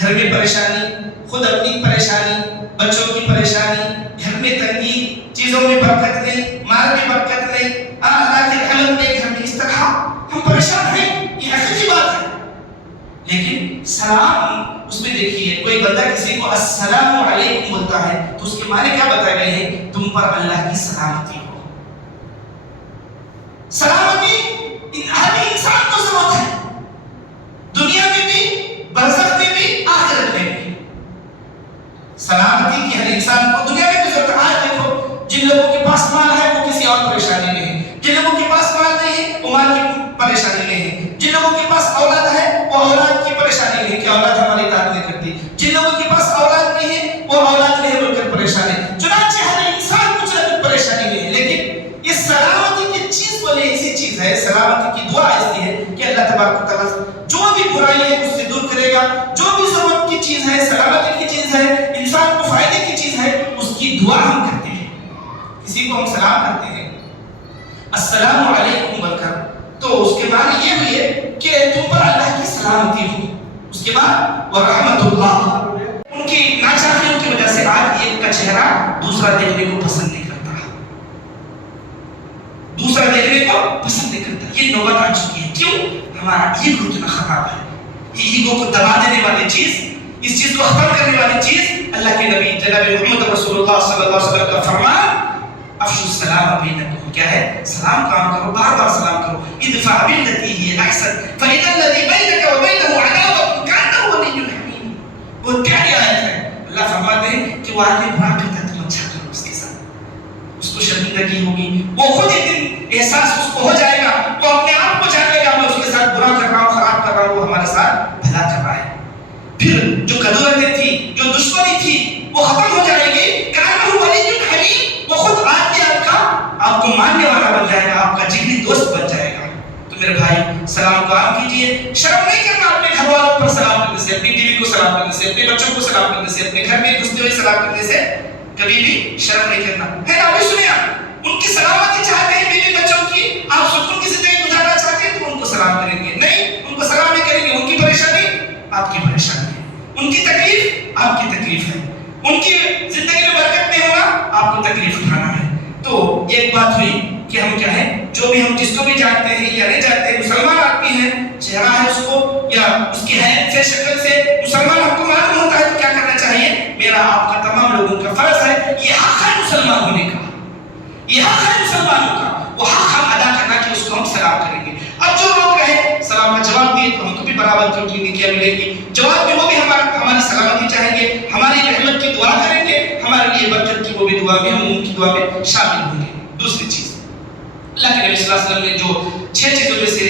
گھر میں پریشانی، خود اپنی پریشانی، بچوں کی پریشانی، گھر میں تنگی، چیزوں میں برکت نہیں، مال میں برکت نہیں، اللہ کے علم میں گھر میں اس طرح ہم پریشان ہیں، یہ حقیقی بات ہے. لیکن سلام اس میں دیکھیے، کوئی بندہ کسی کو السلام علیکم بولتا ہے تو اس کے معنی کیا بتائے گئے ہیں؟ تم پر اللہ کی سلامتی ہو. سلامتی ہر انسان کو ضرورت ہے، دنیا میں بھی، برزخ میں بھی، آخرت میں بھی. سلامتی کی ہر انسان کو دنیا میں بھی ضرورت ہے. آج دیکھو جن لوگوں کے پاس مال ہے وہ کسی اور پریشانی میں ہے، جن لوگوں کے پاس مال نہیں ہے وہ مال کی پریشانی میں ہے، جن لوگوں کے پاس اولاد ہے وہ اولاد کی پریشانی میں ہے کہ اولاد ہماری اطاعت نہیں کرتی، جن لوگوں کے پاس اولاد نہیں ہے وہ اولاد نہیں بول کر پریشان ہے. چنانچہ ہر انسان کچھ نہ کچھ پریشانی میں ہے. لیکن یہ سلامتی کی چیز بولے ایسی چیز ہے، سلامتی کی دعا ایسی ہے کہ اللہ تبارک و تعالیٰ جو بھی برائی ہے اس سے دور کرے گا. جو بھی ضرورت کی چیز ہے، سلامتی کی چیز ہے، انسان کو فائدے کی چیز ہے، اس کی دعا ہم کرتے ہیں. کسی کو ہم سلام کرتے ہیں السلام علیکم بول کر، تو اس کے بعد یہ ہوئی ہے کہ تم پر اللہ کی سلامتی ہو. اس کے بعد ورحمت اللہ، ان کی ناچاکیوں کی وجہ سے آج ایک کا چہرہ دوسرا دیکھنے کو پسند نہیں کرتا، دوسرا دیکھنے کو پسند نہیں کرتا. یہ نوبت آ چکی ہے. کیوں؟ ہمارا ایگو اتنا خراب ہے. یہ ایگو کو دبا دینے والی چیز، اس چیز کو ختم کرنے والی چیز اللہ کے نبی جناب محمد رسول اللہ صلی اللہ علیہ وسلم کا فرمان افشوا السلام بینکم، کیا ہے؟ سلام کام کرو، بار بار سلام کرو. ادفع بالتی ہی احسن فاذا الذی بینک وبینہ عداوۃ کانہ ولی حمیم. بہت پیاری آیت ہے. اللہ فرماتے ہیں کہ وہ آدمی برا کرتا ہے تم اچھا کرو اس کے ساتھ، اس کو شرمندگی ہوگی، وہ خود ایک دن احساس اس کو ہو جائے گا، وہ اپنے آپ کو جانے گا میں اس کے ساتھ برا کر رہا ہوں، خراب کر رہا ہوں، وہ ہمارے ساتھ بھلا کر رہا ہے. پھر جو کدورتیں تھی، جو دشمنی تھی، وہ ختم ہو جائے گی. کانہ ولی حمیم، وہ خود آدمی آپ کو ماننے والا بن جائے گا، آپ کا جگری دوست بن جائے گا. تو میرے بھائی سلام کو آپ کیجئے. شرم نہیں کرنا اپنے گھر والوں پر سلام کرنے سے، اپنی بیوی کو سلام کرنے سے، اپنے بچوں کو سلام کرنے سے، اپنے گھر میں گھستے ہوئے سلام کرنے سے کبھی بھی شرم نہیں کرنا ہے. ابھی سنیں آپ ان کی سلامتی چاہتے ہیں، بیوی بچوں کی، آپ سکون کی زندگی گزارنا چاہتے ہیں تو ان کو سلام کریں گے. نہیں، ان کو سلام نہیں کریں گے. ان کی پریشانی آپ کی پریشانی ہے، ان کی تکلیف آپ کی تکلیف ہے، ان کی زندگی میں برکت نہیں ہونا آپ کو تکلیف اٹھانا ہے. تو ایک بات ہوئی کہ ہم کیا ہے، جو بھی ہم جس کو بھی جانتے ہیں یا نہیں جانتے ہیں، مسلمان آدمی ہے، چہرہ ہے اس کو یا اس کی حیثیت سے، شکل سے مسلمان ہم کو معلوم ہوتا ہے تو کیا کرنا چاہیے؟ میرا آپ کا تمام لوگوں کا فرض ہے، یہ حق ہے مسلمان ہونے کا، یہ حق ہے مسلمانوں کا، وہ حق ہم ادا کرنا کہ اس کو ہم سلام کریں گے. اب جو لوگ رہے سلام کا جواب دیے تو ہم کو بھی برابر کی کیا ملے گی. جواب میں وہ بھی ہماری سلامتی چاہیں گے، ہماری رحمت کی دعا کریں گے، ہمارے لیے برکت کی وہ بھی دعا میں ہم ان کی دعا میں شامل ہوں گے. دوسری چیز اللہ کے نبی صلی اللہ علیہ وسلم نے جو 6 چیزوں میں سے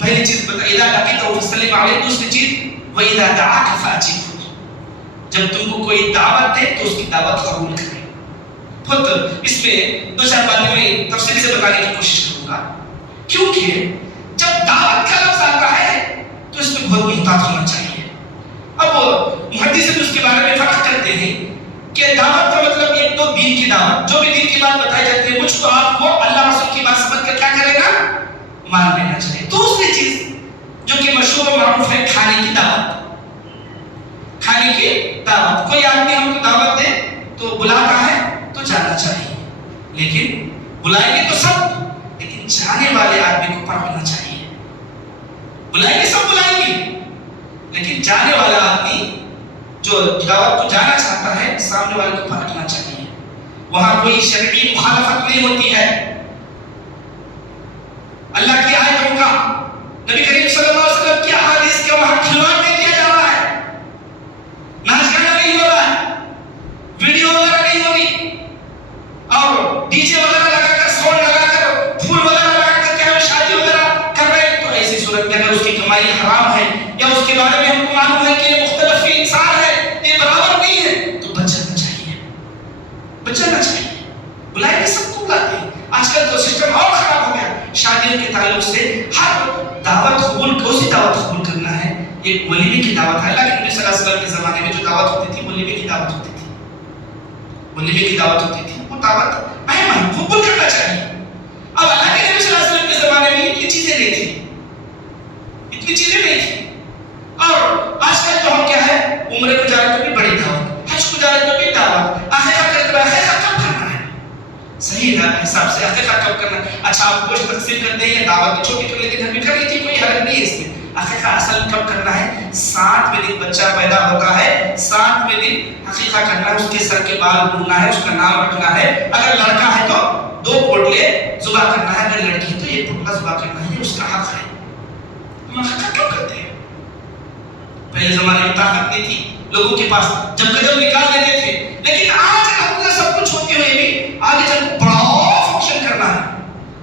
پہلی چیز بتائی اذا لقیتہ فسلم علیہ، دوسری چیز وَإِذَا دَعَاكَ فَأَجِبْهُ، جب تم کو کوئی دعوت دے تو اس کی دعوت قبول کرے. خود اس میں 2-4 باتیں میں تفصیل سے بتانے کی کوشش کروں گا، کیونکہ جب دعوت کا لفظ آتا ہے تو اس میں بہت محتاط ہونا چاہیے. اب محدثین اس کے بارے میں فرق کرتے ہیں کہ دعوت کا مطلب ایک تو دین کی دعوت، جو بھی دین کی بات بتائی جاتی ہے مجھ کو آپ کو اللہ رسول کی بات سمجھ کر کیا کرے گا؟ مان لینا چاہیے. دوسری چیز جو کہ مشہور و معروف ہے، کھانے کی دعوت. کھانے کی دعوت، کوئی آدمی ہم کو دعوت دے تو بلاتا ہے تو جانا چاہیے، لیکن بلائیں گے تو سب، لیکن جانے والے آدمی کو پرکھنا چاہیے. بلائیں گے سب بلائیں گے، لیکن جانے والا آدمی جو دعوت کو جانا چاہتا ہے سامنے والے کو پرکھنا چاہیے. وہاں کوئی شرعی مخالفت نہیں ہوتی ہے. اللہ کی آیتوں کا، نبی کریم صلی اللہ علیہ وسلم کی احادیث کا وہاں کھلواڑ نہیں کیا جا رہا ہے، ناچ گانا نہیں ہو رہا ہے، ویڈیو وغیرہ نہیں ہو رہی، اور ڈی جے وغیرہ لگا کر، ساؤنڈ لگا کر، پھول وغیرہ لگا کر کیا شادی وغیرہ کر رہے ہیں. تو ایسی صورت میں اگر اس کی کمائی حرام ہے یا اس کے بارے میں ہم کو معلوم ہے کہ یہ مختلف انسان ہے، یہ برابر نہیں ہے، تو بچ جانا چاہیے، بچ جانا چاہیے. بلائیں گے سب کو بلاتے ہیں. آج کل تو سسٹم اور خراب ہو گیا شادیوں کے تعلق سے. ہر دعوت قبول، کون سی دعوت قبول کرنا ہے؟ ایک ولیمے کی دعوت ہے. اللہ کے نبی صلی اللہ علیہ وسلم کے زمانے میں جو دعوت ہوتی تھی ولیمے کی دعوت ہوتی تھی، ولیمے کی دعوت ہوتی تھی. وہ دعوت اہم ہے، قبول کرنا چاہیے. اب اللہ کے نبی صلی اللہ علیہ وسلم کے زمانے میں اتنی چیزیں نہیں تھی، اتنی چیزیں نہیں تھی. اور آج کل تو ہم کیا ہے صحیح حساب سے عقیقہ کب کرنا. اچھا آپ گوشت تقسیم کرتے ہیں یا دعوت چھوٹی کر لیتے گھر میں کر لیجیے, کوئی حرج نہیں ہے اس میں. عقیقہ اصل کب کرنا ہے؟ 7ویں دن بچہ پیدا ہوتا ہے, 7ویں دن عقیقہ کرنا ہے, اس کے سر کے بال بھوننا ہے, اس کا نام رکھنا ہے. اگر لڑکا ہے تو 2 پوٹلے ذبح کرنا ہے, اگر لڑکی ہے تو 1 پوٹلا ذبح کرنا ہے, یہ اس کا حق ہے. ہم عقیقہ کیوں کرتے ہیں؟ پہلے زمانے میں طاقت نہیں تھی لوگوں کے پاس, جب گجب نکال دیتے تھے. لیکن آج الحمدللہ سب کچھ ہوتے ہوئے بھی آگے چل بڑا فنکشن کرنا ہے.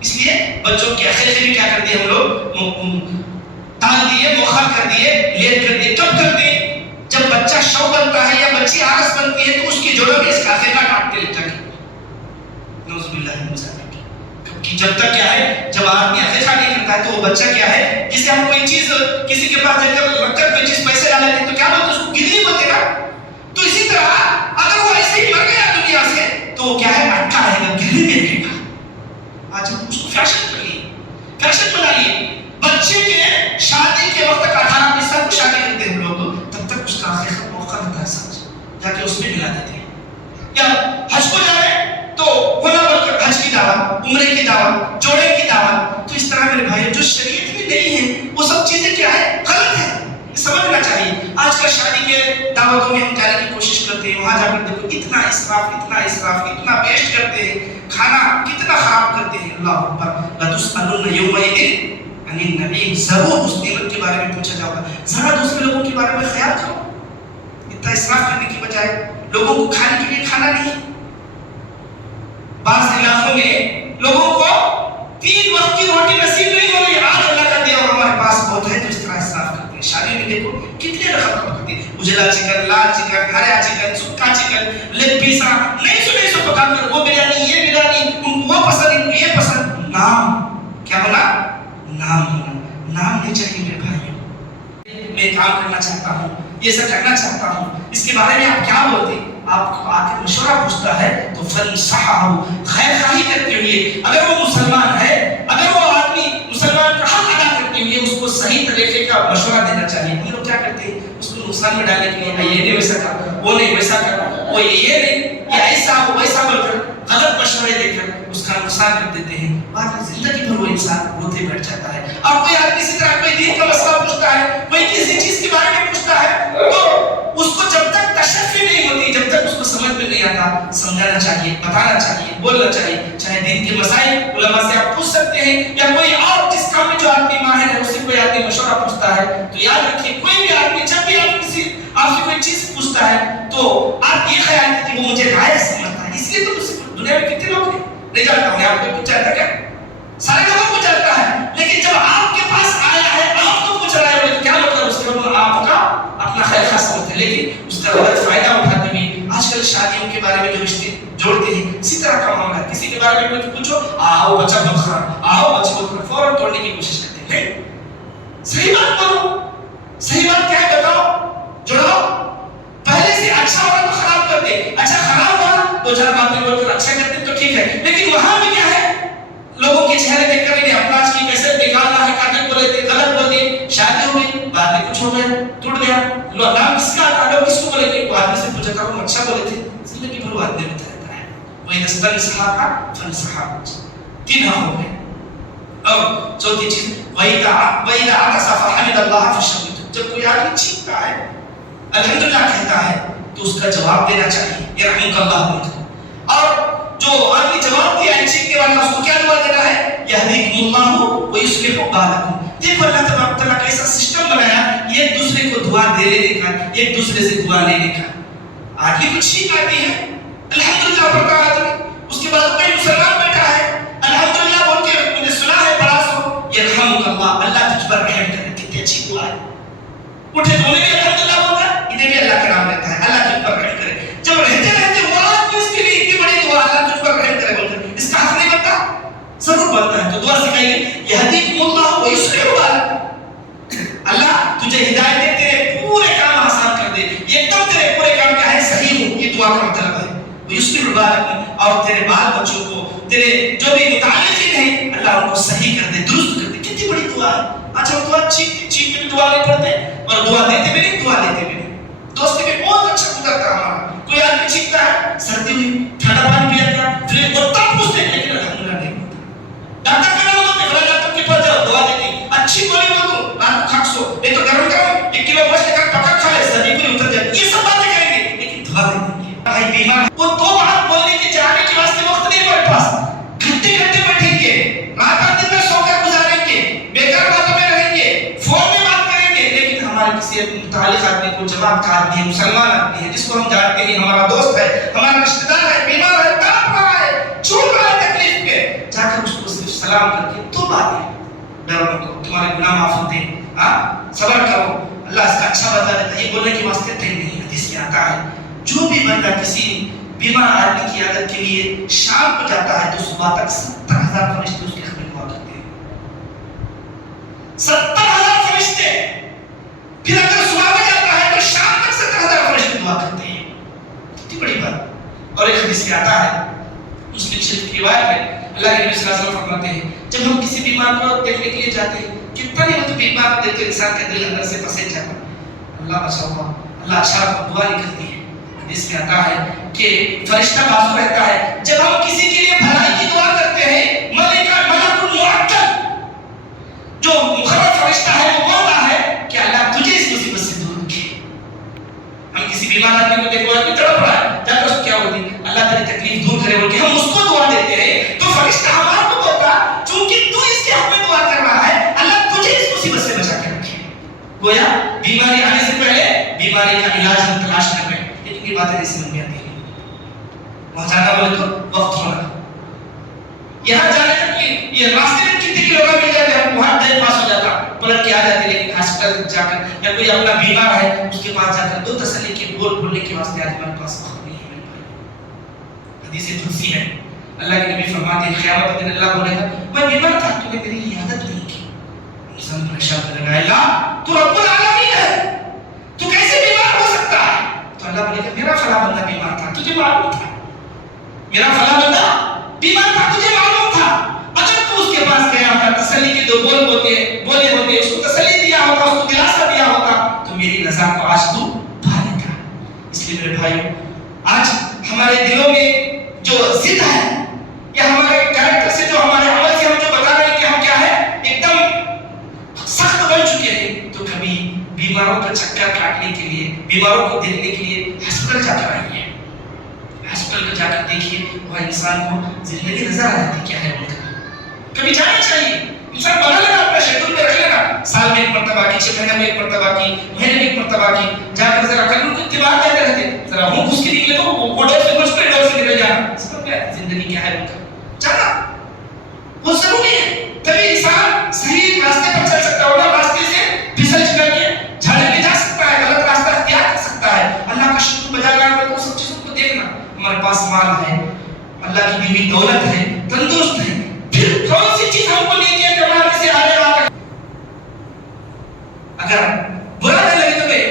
اس لیے بچوں کے عقیقے میں کیا کر دیے ہم لوگ؟ ٹال دیے, مؤخر کر دیے, لیٹ کر دیے. کب کر دیے؟ جب بچہ شو بنتا ہے یا بچی آرس بنتی ہے تو اس کی جوڑوں میں اس کا عقیقہ کاٹتے لے جائیں. نعوذ باللہ من ذالک. کہ جب تک کیا ہے, جب آدمی عقیقہ نہیں کرتا ہے تو وہ بچہ کیا ہے, جسے ہم کوئی چیز کسی کے پاس جا کر رکھ کر کوئی چیز پیسے ڈالے ہیں تو کیا بولتے ہیں, اس کو گدڑی بولتے ہیں نا. تو اسی طرح اگر وہ ایسے ہی مر گیا دنیا سے تو وہ کیا ہے, اٹکا رہے گا, گدڑی میں رہے گا. آج ہم اس کو فیشن کر لیے, فیشن بنا لیے. بچے کے شادی کے وقت 18 سال کو شادی کرتے ہیں ہم لوگ, تب تک اس کا عقیقہ موقع ہوتا ہے سمجھ جا کے اس میں ملا دیتے ہیں. یا حج کو جا رہے ہیں تو ہونا بول کر حج کی دعوت, عمرے کی دعوت, جوڑے کی دعوت. تو اس طرح میرے بھائی جو شریعت میں نہیں ہے وہ سب چیزیں کیا ہے, غلط ہے, سمجھنا چاہیے. آج کل شادی کے دعوتوں میں ہم جانے کی کوشش کرتے ہیں, وہاں جا کر دیکھو اتنا اسراف, اتنا اسراف, اتنا ویسٹ کرتے ہیں, کھانا کتنا خراب کرتے ہیں. اللہ اکبر. لَتُسْأَلُنَّ يَوْمَئِذٍ عَنِ النَّعِيمِ. ضرور اس نعمت کے بارے میں پوچھا جائے گا. ذرا دوسرے لوگوں کے بارے میں خیال کرو. اتنا اسراف کرنے کی بجائے لوگوں کو کھانے کے لیے کھانا نہیں. بعض علاقوں میں لوگوں کو 3 وقت کی روٹی نصیب نہیں ہو رہی, آج اللہ کا دیا اور ہمارے پاس بہت ہے, تو اس طرح اسراف کرتے ہیں. شادی میں دیکھو کتنے رقم کرتے ہیں, اجلا چکن, لال چکن, ہرا چکن, سکا چکن, لیگ پیسا, نہیں سو پکا کر وہ بریانی, یہ بریانی, وہ پسند, یہ پسند. نام کیا ہونا, نام ہونا. نام نہیں چاہیے میرے بھائیوں. میں کام کرنا چاہتا ہوں, یہ سب کرنا چاہتا ہوں, اس کے بارے میں آپ کیا بولتے ہیں؟ آپ کو آ کے مشورہ پوچھتا ہے تو فَنْصَحَهُ, خیر خواہی کرتے ہوئے. اگر وہ مسلمان ہے, اگر وہ آدمی مسلمان کا حق ادا کرتے ہوئے اس کو صحیح طریقے کا مشورہ دینا چاہیے. ہم لوگ کیا کرتے ہیں, اس کو نقصان میں ڈالنے کے لیے یہ نہیں ویسا کر, وہ نہیں ویسا کر, وہ یہ نہیں, یہ ایسا وہ ویسا بول کر غلط مشورے دے کر اس کا نقصان کر دیتے ہیں. بعد میں زندگی بھر وہ انسان روتے بیٹھ جاتا ہے. اور کوئی آدمی اسی طرح کوئی دین کا مسئلہ پوچھتا ہے, کوئی کسی چیز کے بارے میں پوچھتا ہے, تو اس کو جب تک تشفی نہیں ہوتی, جب تک اس کو سمجھ میں نہیں آتا, سمجھانا چاہیے, بتانا چاہیے, بولنا چاہیے. چاہے دین کے مسائل علماء سے آپ پوچھ سکتے ہیں, یا کوئی اور جس کام میں جو آدمی ماہر ہے اس سے کوئی آدمی مشورہ پوچھتا ہے, تو یاد رکھیے کوئی بھی آدمی جب بھی آپ سے کوئی چیز پوچھتا ہے تو آپ یہ خیال کریں کہ وہ مجھے رائے سمجھتا ہے. اس لیے تو دنیا میں کتنے لوگ ہیں, نہیں جانتا ہوں, آپ کو کچھ جانتا کیا, سارے لوگوں کو جانتا ہے. لیکن جب آپ کے پاس آیا ہے, آپ کو پوچھ رہا ہے, تو کیا مطلب اس کے بعد آپ کا اپنا خیر خاص سمجھتے ہیں, لیکن اس کا غلط فائدہ اٹھاتے ہوئے آج کل شادیوں کے بارے میں جو رشتے جوڑتے ہیں, اسی طرح کا معاملہ ہے. کسی کے بارے میں کچھ پوچھو, آؤ بچہ بہت خراب, آؤ بچہ بہت خراب, فوراً توڑنے کی کوشش کرتے ہیں. نہیں, صحیح بات بولو, صحیح بات کیا ہے بتاؤ, جڑاؤ. پہلے سے اچھا ہوا تو خراب کرتے, اچھا خراب ہوا تو 4 باتیں بول کر اچھا کرتے تو ٹھیک ہے. لیکن وہاں بھی کیا ہے, لوگوں کے چہرے دیکھ کر انہیں اپنا کی کیسے نکالنا ہے, کاٹے بولے تھے, غلط بول دیے, شادی ہو گئی, بعد میں کچھ ہو گیا, ٹوٹ گیا, نام کس کا آتا ہے, کس کو بولے گے, وہ آدمی سے پوچھا تھا وہ اچھا بولے تھے, زندگی بھر وہ آدمی ہوتا رہتا ہے. وہی دستن کا فنصحہ 3 ہو گئے. اور چوتھی چیز, وَإِذَا عَطَسَ فَحَمِدَ اللَّهَ فَشَمِتُ. جب کوئی آدمی چھینکتا ہے, الحمدللہ کہتا ہے, تو اس کا جواب دینا چاہیے, يَرْحَمُكَ اللَّهُ. اور جو آدمی جواب دیا ہے چھینکنے والا, اس کو کیا جواب دینا ہے, يَهْدِيكُمُ اللَّهُ وَيُصْلِحُ بَالَكُمْ. دیکھو اللہ تبارک تعالیٰ کا ایسا سسٹم بنایا, یہ ایک دوسرے کو دعا دے لینے کا, ایک دوسرے سے دعا لینے کا. آدمی کو چھینک آتی ہے, الحمدللہ پڑھتا ہے آدمی, اس کے بعد کوئی مسلمان بیٹھا ہے, الحمدللہ بول کے میں نے سنا ہے بڑا سو, يَرْحَمُكَ اللَّهُ, اللہ تجھ پر رحم کرے. کتنی اچھی دعا ہے. اٹھے تو انہیں بھی الحمدللہ بولتا ہے, انہیں بھی اللہ کا نام لیتا ہے, اللہ تجھ پر رحم کرے. جب رہتے رہتے وہ آدمی اس کے لیے اتنی بڑی دعا, اللہ تجھ پر رحم کرے بول کر, اس کا حق نہیں بنتا, ضرور بنتا ہے. تو دعا سکھائیے, يَهْدِيكُمُ اللَّهُ وَيُصْلِحُ بَالَكُمْ. اللہ تجھے ہدایت دے, تیرے پورے کام آسان کر دے, ایک دم تیرے پورے کام کیا ہے, صحیح ہو. یہ دعا کا مطلب ہے. وَيُصْلِحُ بَالَكُمْ, اور تیرے بال بچوں کو, تیرے جو بھی متعلقین ہیں, اللہ ان کو صحیح کر دے, درست کر دے. کتنی بڑی دعا ہے. اچھا وہ دعا چیخ بھی دعا نہیں پڑھتے, اور دعا دیتے بھی نہیں, دعا لیتے بھی نہیں. دوستی میں بہت اچھا گزرتا ہمارا. کوئی آدمی چیختا ہے, سردی ہوئی, ٹھنڈا پانی پیا کیا, پھر وہ تب پوچھتے ہیں بالغ آدمی کو، جماعت کا آدمی ہے، مسلمان آدمی ہے، جس کو ہم جانتے ہیں ہمارا دوست ہے، ہمارا رشتہ دار ہے، بیمار ہے، تڑپ رہا ہے، چھوٹ رہا ہے تکلیف کے، جا کر اس کو صرف سلام کر کے تو باتیں بیان کرو، تمہارے گناہ معاف ہوتے ہیں، صبر کرو، اللہ اس کا اچھا بتا دیتا ہے. یہ بولنے کے واسطے ٹائم نہیں. حدیث میں آتا ہے جو بھی بندہ کسی بیمار آدمی کی عادت کے لیے شام کو جاتا ہے تو صبح تک 70,000 فرشتے اس کے خدمت میں دعا کرتے ہیں. 70,000 فرشتے. پھر اگر صبح میں جاتا ہے تو شام تک 70,000 فرشتے دعا کرتے ہیں. کتنی بڑی بات. اور ایک حدیث میں آتا ہے، مسلم شریف کی روایت ہے، اللہ کے نبی صلی اللہ علیہ وسلم فرماتے ہیں جب ہم کسی بیمار کو دیکھنے کے لیے جاتے ہیں، کتنا نہیں ہوتا بیمار کو دیکھ کے انسان کے دل اندر سے پسند جاتا ہے، اللہ بچاؤ، اللہ اچھا دعا نکلتی ہے. حدیث میں آتا ہے کہ فرشتہ بازو رہتا ہے جب ہم کسی کے لیے بھلائی کی دعا کرتے ہیں، ملک المعطل جو مقرر فرشتہ ہے وہ بولتا ہے کہ اللہ تجھے اس مصیبت سے دور رکھے. ہم کسی بیمار آدمی کو دیکھو آدمی تڑپ رہا ہے، جا کر اس کو کیا بولتے ہیں اللہ تیری تکلیف دور کرے بول کے ہم اس کو دعا دیتے ہیں، تو فرشتہ ہمارے کو بولتا چونکہ تو اس کے حق میں دعا کر رہا ہے اللہ تجھے اس مصیبت سے بچا کے رکھے. گویا بیماری آنے سے پہلے بیماری کا علاج ہم تلاش کر رہے ہیں. لیکن یہ باتیں نہیں سمجھ میں آتی ہیں. وہاں جانا بولے تو وقت ہونا، یہاں جانے تک کہ یہ راستے میں کتنے کلو مل جاتے ہیں، وہاں ٹائم پاس ہو جاتا پلٹ کے آ جاتے. لیکن ہاسپٹل جا کر یا کوئی اپنا بیمار ہے اس کے پاس جا کر دو تسلی کے بول بولنے کے واسطے آج ہمارے پاس وقت نہیں ہے. حدیث قدسی ہے، اللہ کے نبی فرماتے ہیں قیامت کے دن اللہ بولے گا میں بیمار تھا تو نے میری عیادت نہیں کی. انسان پریشان کرے گا اللہ تو رب العالمین ہے، تو کیسے بیمار ہو سکتا ہے؟ تو اللہ بولے گا میرا فلاں بندہ بیمار تھا تجھے معلوم تھا، میرا فلاں بندہ بیمار تھا تجھے معلوم تھا. اگر تو اس کے پاس گیا ہوتا تسلی کے دو بولے ہوتے اس کو تسلی دیا ہوتا، اس کو دلاسا دیا ہوتا تو میری رضا کو آج تو پا لیتا. اس لیے میرے بھائیوں آج ہمارے دلوں میں جو ضد ہے یا ہمارے کریکٹر سے جو ہمارے عمل سے ہم جو بتا رہے ہیں کہ ہم کیا ہے ایک دم سخت بن چکے ہیں، تو کبھی بیماروں کا چکر کاٹنے کے لیے، بیماروں کو دیکھنے کے لیے ہاسپٹل جا کر آئیے. ہاسپٹل کو جا کر دیکھیے وہاں انسان کو زندگی نظر آ جاتی کیا ہے. کبھی جانا چاہیے، انسان بنا لینا اپنا شیڈول میں رکھ لینا، سال میں ایک مرتبہ کی، 6 مہینے میں ایک مرتبہ کی، مہینے میں ایک مرتبہ کی، جا کر ذرا کر ان کو اتباع دیتے رہتے، ذرا ہوں گھس کے نکلے تو وہ ڈور سے کچھ پہ ڈور سے نکل جانا. سمجھ گیا زندگی کیا ہے ان کا جانا وہ ضروری ہے. تبھی انسان صحیح راستے پر چل سکتا ہوگا، راستے سے پھسل کر کے جھاڑے میں جا سکتا ہے، غلط راستہ اختیار کر سکتا ہے. اللہ کا شکر بجا لانا تو سب چیزوں کو دیکھنا. ہمارے پاس مال ہے، اللہ کی بیوی دولت ہے، تندرست ہے، پھر کون سی چیز ہم کو نہیں کیا کمانے سے آنے والا. اگر برا نہیں لگے تو میں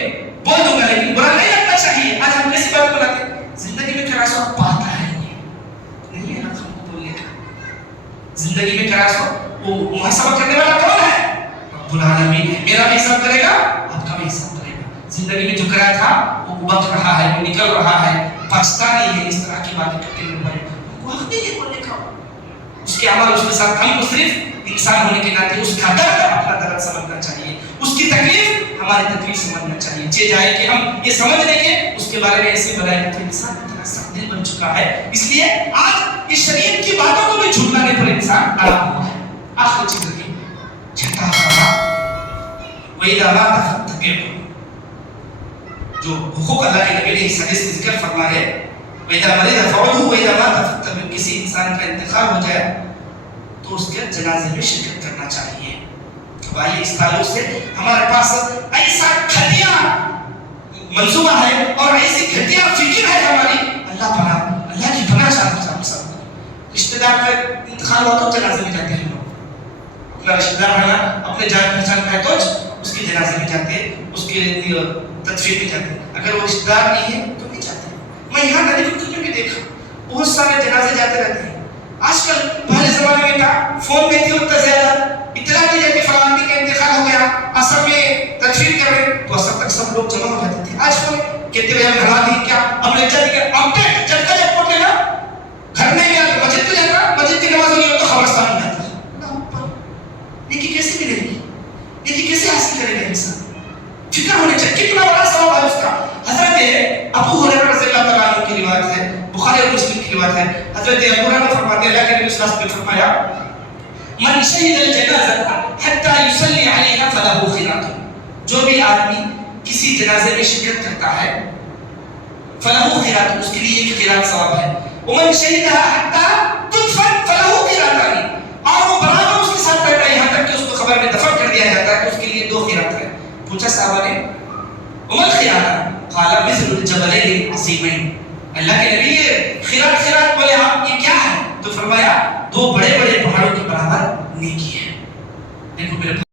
بول دوں گا، لیکن برا نہیں لگنا چاہیے. آج ہم کیسی بات بناتے ہیں زندگی میں کرا سو پاتا ہے نہیں ہے حق ہم کو بولنے کا. زندگی میں کرا سو وہ محاسبہ کرنے والا کون ہے؟ رب العالمین ہے. میرا بھی حساب کرے گا، آپ کا بھی حساب کرے گا. زندگی میں جو کرایا تھا وہ بک رہا ہے، وہ نکل رہا ہے، پچھتا نہیں ہے. اس طرح کی باتیں کرتے ہوئے بھائی وہ حق نہیں ہے بولنے کا. اس کے عمل اس کے ساتھ ہم کو صرف انسان ہونے کے ناطے اس کا درد اپنا درد سمجھنا چاہیے، اس کی تکلیف ہماری تکلیف سمجھنا چاہیے. چہ جائے کہ ہم یہ سمجھ لیں کہ اس کے بارے میں ایسے بتائیں کہ انسان اتنا سخت دل بن چکا ہے، اس لیے آج اس شریعت کی باتوں کو بھی جھٹلانے پر انسان اڑا ہوا ہے. آخر چیز رہی چھٹا فرما وَإِذَا مَاتَ فَاتَّقِهُ، جو حقوق اللہ کے نبی نے اس حدیث میں ذکر فرمایا ہے وَإِذَا مَرِضَ فَعُودُهُ وَإِذَا مَاتَ فَاتَّقِهُ، کسی انسان کا انتقال ہو جائے تو اس کے جنازے میں شرکت کرنا چاہیے. اب آئیے اس تعلق سے ہمارے پاس ایسا گھٹیا منصوبہ ہے اور ایسی گھٹیا فکر ہے ہماری، اللہ کی پناہ چاہتے ہیں. سب رشتہ دار کا انتقال ہوا تو جنازے میں جاتے ہیں لوگ، اپنا رشتہ دار ہے اپنے جان پہچان کا ہے تو اس کے جنازے میں جاتے ہیں، اس کے تدفین میں جاتے ہیں. اگر وہ رشتہ دار نہیں ہے تو نہیں جاتے. میں یہاں نبی کو بھی دیکھا بہت سارے جنازے جاتے رہتے ہیں. آج کل پہلے زمانے میں تھا فون میں تھی اتنا زیادہ اطلاع دی جاتی فلاں آدمی کا انتقال ہو گیا، اصل میں تدفین کر رہے تو اصل تک سب لوگ جمع ہو جاتے تھے. آج فون کہتے ہوئے ہم نماز دی کیا اب لیکچر دی کیا اب ٹیک جب کا جب پڑھ لینا گھر میں گیا مسجد میں جاتا، مسجد کی نماز ہوگی تو خبرستان میں جاتا. اللہ اوپر نیکی کیسے ملے گی، نیکی کیسے حاصل کرے گا انسان؟ فکر ہونے چاہیے کتنا بڑا ثواب ہے اس کا. حضرت ابو ہریرہ رضی اللہ تعالیٰ عنہ کی روایت ہے، بخاری اور مسلم کی روایت ہے. حضرت ابو ہریرہ فرماتے ہیں اللہ کے نبی صلی اللہ علیہ وسلم نے فرمایا من شہد الجنازہ حتی یصلی علیہا فلہ خیرات، جو بھی آدمی کسی جنازے میں شرکت کرتا ہے فلہو قرات، اس کے لیے ایک قرات ثواب ہے. ومن شہدھا حتی تدفن فلہو قراتان، اور وہ برابر اس کے ساتھ رہتا ہے یہاں تک کہ اس کو قبر میں دفن کر دیا جاتا ہے تو اس کے لیے 2 قرات ہے. پوچھا صحابہ نے ومن قراتان؟ قال مثل الجبلین العظیمین. اللہ کے نبی یہ قرات بولے آپ یہ کیا ہے؟ تو فرمایا 2 بڑے بڑے پہاڑوں کے برابر نیکی ہے. دیکھو میرے